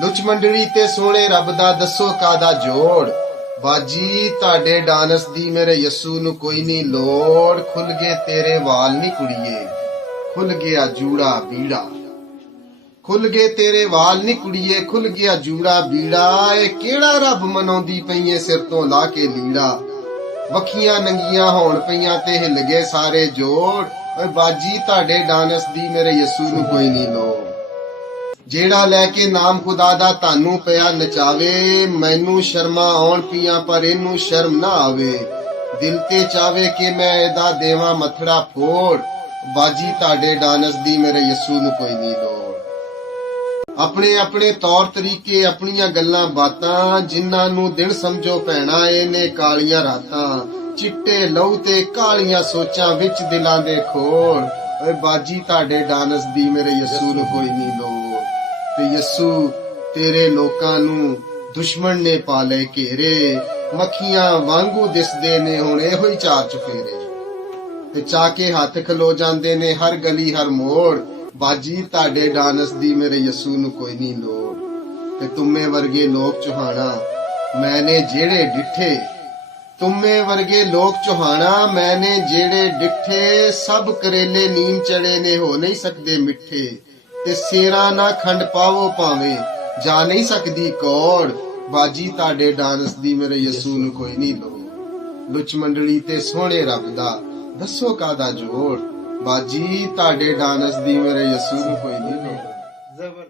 ਲੁੱਚ ਮੰਡਲੀ ਤੇ ਸੋਹਣੇ ਰੱਬ ਦਾ ਦੱਸੋ ਕਾਦਾ ਜੋੜ। ਬਾਜੀ ਤੁਹਾਡੇ ਡਾਂਸ ਦੀ ਮੇਰੇ ਯਸੂ ਨੂੰ ਕੋਈ ਨਹੀਂ ਲੋੜ। ਖੁੱਲ ਗਏ ਤੇਰੇ ਵਾਲ ਨੀ ਕੁੜੀਏ, ਖੁੱਲ ਗਿਆ ਜੂੜਾ ਬੀੜਾ। ਖੁੱਲ ਗਏ ਤੇਰੇ ਵਾਲ ਨੀ ਕੁੜੀਏ, ਖੁੱਲ ਗਿਆ ਜੂੜਾ ਬੀੜਾ। ਇਹ ਕਿਹੜਾ ਰੱਬ ਮਨਾਉਂਦੀ ਪਈਏ ਸਿਰ ਤੋਂ ਲਾ ਕੇ ਲੀੜਾ। ਵੱਖੀਆਂ ਨੰਗੀਆਂ ਹੋਣ ਪਈਆਂ ਤੇ ਹਿੱਲ ਗਏ ਸਾਰੇ ਜੋੜ। ਓਏ ਬਾਜੀ ਤੁਹਾਡੇ ਡਾਂਸ ਦੀ ਮੇਰੇ ਯਸੂ ਨੂੰ ਕੋਈ ਨਹੀਂ ਲੋੜ। ਜਿਹੜਾ ਲੈ ਕੇ ਨਾਮ ਖੁਦਾ ਦਾ ਤੁਹਾਨੂੰ ਪਿਆ ਨਚਾਵੇ। ਮੈਨੂੰ ਸ਼ਰਮਾਂ ਆਉਣ ਪਈਆਂ ਪਰ ਇਹਨੂੰ ਸ਼ਰਮ ਨਾ ਆਵੇ। ਦਿਲ ਤੇ ਚਾਵੇ ਕਿ ਮੈਂ ਇਹਦਾ ਦੇਵਾਂ ਮੱਥੜਾ ਫੋੜ। ਬਾਜੀ ਤੁਹਾਡੇ ਡਾਂਸ ਦੀ ਮੇਰੇ ਯਸੂ ਨੂੰ ਕੋਈ ਨਹੀਂ ਲੋੜ। ਆਪਣੇ ਆਪਣੇ ਤੌਰ ਤਰੀਕੇ, ਆਪਣੀਆਂ ਗੱਲਾਂ ਬਾਤਾਂ, ਜਿਨ੍ਹਾਂ ਨੂੰ ਦਿਨ ਸਮਝੋ ਭੈਣਾ ਇਹਨੇ ਕਾਲੀਆਂ ਰਾਤਾਂ। ਚਿੱਟੇ ਲਹੂ ਤੇ ਕਾਲੀਆਂ ਸੋਚਾਂ ਵਿੱਚ ਦਿਲਾਂ ਦੇ ਖੋੜ। ਓਏ ਬਾਜੀ ਤੁਹਾਡੇ ਡਾਂਸ ਦੀ ਮੇਰੇ ਯਸੂ ਨੂੰ ਕੋਈ ਨਹੀਂ ਲੋੜ। ਤੇ ਯਸੂ ਤੇਰੇ ਲੋਕਾਂ ਨੂੰ ਦੁਸ਼ਮਣ ਨੇ ਪਾ ਲਏ ਘੇਰੇ। ਮੱਖੀਆਂ ਵਾਂਗੂ ਦਿਸਦੇ ਨੇ ਹੁਣ ਇਹੋ ਹੀ ਚਾਰ ਚੁਫੇਰੇ। ਤੇ ਚਾ ਕੇ ਹੱਥ ਖਲੋ ਜਾਂਦੇ ਨੇ ਹਰ ਗਲੀ ਹਰ ਮੋੜ। ਬਾਜੀ ਤੁਹਾਡੇ ਡਾਂਸ ਦੀ ਮੇਰੇ ਯਸੂ ਨੂੰ ਕੋਈ ਨਹੀਂ ਲੋੜ। ਤੇ ਤੁਮੇ ਵਰਗੇ ਲੋਕ ਚੋਹਾਣਾ ਮੈਨੇ ਜਿਹੜੇ ਡਿੱਠੇ। ਤੁਮੇ ਵਰਗੇ ਲੋਕ ਚੋਹਾਣਾ ਮੈਨੇ ਜਿਹੜੇ ਡਿੱਠੇ। ਸਭ ਕਰੇਲੇ ਨੀਮ ਚੜੇ ਨੇ ਹੋ ਨਹੀਂ ਸਕਦੇ ਮਿੱਠੇ। ਤੇ ਸੇਰਾ ਨਾ ਖੰਡ ਪਾਵੋ ਭਾਵੇਂ ਜਾ ਨਹੀਂ ਸਕਦੀ ਕੌੜ। ਬਾਜੀ ਤੁਹਾਡੇ ਡਾਂਸ ਦੀ ਮੇਰੇ ਯਸੂ ਨੂੰ ਕੋਈ ਨਹੀਂ ਲੋੜ। ਲੁੱਚ ਮੰਡਲੀ ਤੇ ਸੋਹਣੇ ਰੱਬ ਦਾ ਦੱਸੋ ਕਾਦਾ ਜੋੜ। ਬਾਜੀ ਤੁਹਾਡੇ ਡਾਂਸ ਦੀ ਮੇਰੇ ਯਸੂ ਨੂੰ ਕੋਈ ਨਹੀਂ ਲੋੜ।